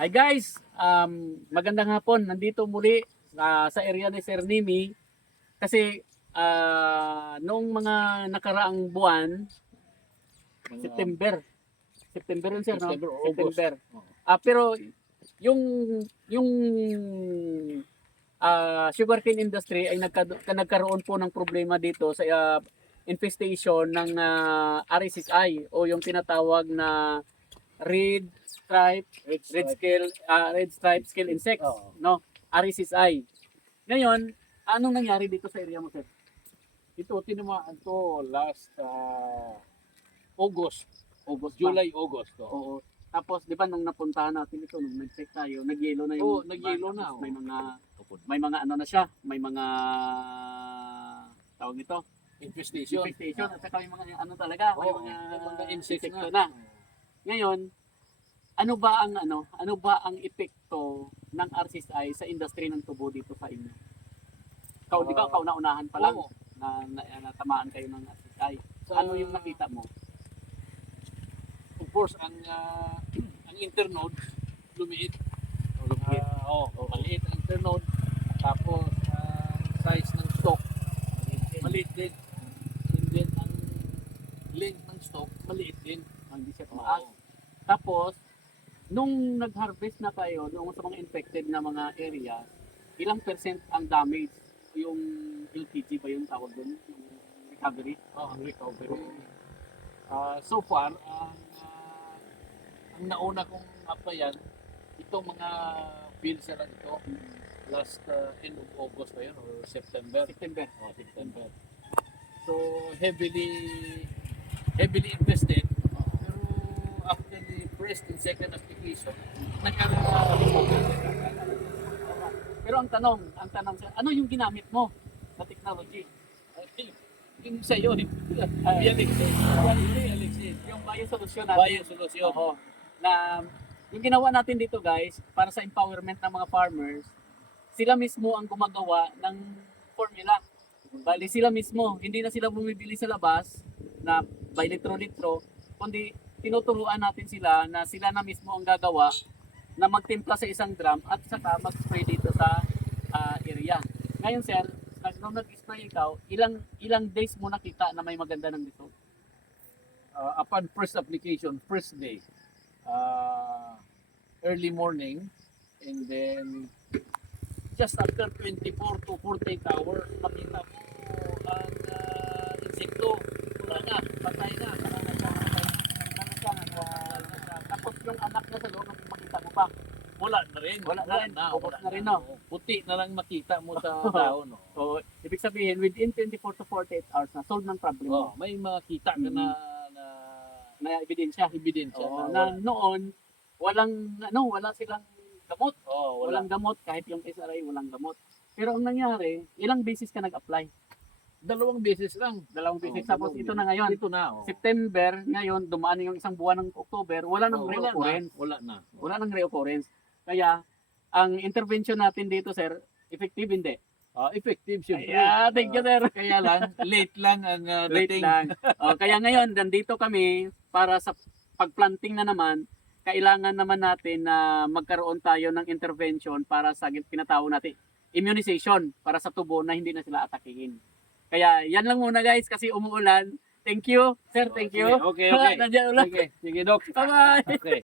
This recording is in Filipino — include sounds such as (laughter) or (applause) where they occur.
Hi guys, um, magandang hapon. Nandito muli ah, sa area ni Sir Nimi kasi ah, noong mga nakaraang buwan, September. September yun sir, September no? August. September. Ah, pero yung yung ah, sugarcane industry ay nagka- nagkaroon po ng problema dito sa ah, infestation ng uh, RSSI o yung tinatawag na red stripe Red red scale ah, red stripe scale insects Oo. no RSSI ngayon anong nangyari dito sa area mo sir Ito, tinamaan to last ah, August. August pa. July, August. To. oo tapos di ba nung napuntahan natin ito nung nag-check tayo nag-yellow na yung Oo, nag-yellow na, may mga may mga ano na siya may mga tawag nito Infestation. infestation at saka may mga ano talaga may mga, may mga insects insekto na. na ngayon ano ba ang ano ano ba ang epekto ng RCSI sa industry ng tubo dito sa inyo ikaw di ka Ah, kauna-unahan pa lang Oo. na, na, natamaan kayo ng RCSI Sa- ano yung nakita mo Of course, ang ah, (clears throat) ang internode lumiit. Lumiit. Ah, oo, maliit ang internode. Tapos ang size ng stock maliit din. And then ang length ng stock maliit din. hindi siya tumaas. Tapos, nung nag-harvest na kayo, nung sa mga infected na mga area, ilang percent ang damage? Yung LPG ba yung tawag doon? Yung recovery? Oh, ang recovery. Ah, so far, ang, ah, ang nauna kong applyan, itong mga bills na lang ito, last ah, end of August ba yun, or September? September. Oh, September. So, heavily, heavily invested. Pero after the first and second application, nagkaroon Pero ang tanong, ang tanong sa, ano yung ginamit mo sa technology? yung sa'yo, Bialixin. Bialixin. Yung biosolution natin. Biosolution. Oo. Na yung ginawa natin dito guys, para sa empowerment ng mga farmers, sila mismo ang gumagawa ng formula. Bali sila mismo, hindi na sila bumibili sa labas na by litro-litro, kundi tinuturuan natin sila na sila na mismo ang gagawa na magtimpla sa isang drum at saka mag-spray dito sa ah, area. Ngayon sir, nung nag-spray ikaw, ilang ilang days mo nakita na may maganda ng result? uh, upon first application, first day, uh, early morning, and then just after 24 to 48 hours, makita mo ang uh, insekto. Wala na, patay na. Wala na siya, wala na siya, wala na siya. Tapos yung anak niya sa loob, makita mo pa. Wala na rin. Wala na rin. Ubos na rin, no? Puti na lang makita mo sa (laughs) daon. No? So, ibig sabihin, within 24 to 48 hours na solve ng problem mo. Oh, may makita ka na, na Na ebidensya. ebidensya. Oo, na, na noon, walang, ano, wala silang gamot. oh, wala. Walang gamot, kahit yung SRI, walang gamot. Pero ang nangyari, ilang beses ka nag-apply? Dalawang beses lang. Dalawang Oh, beses. Tapos dalawang ito na ngayon. Ito na. Oh. September, ngayon, dumaan yung isang buwan ng October, wala nang Oh, wala na. reoccurrence. Wala na. Wala nang reoccurrence. Kaya, ang intervention natin dito, sir, effective hindi. Ah, effective siyempre. Yeah, thank you, Ah, sir. kaya lang, late lang ang uh, Late dating. lang. (laughs) O, kaya ngayon, nandito kami para sa pagplanting na naman, kailangan naman natin na magkaroon tayo ng intervention para sa pinatawag natin immunization para sa tubo na hindi na sila atakihin. Kaya yan lang muna guys kasi umuulan. Thank you. Sir, thank you. Okay, okay. (laughs) Nandiyan ulan. Sige, sige, Doc. Bye-bye. Okay.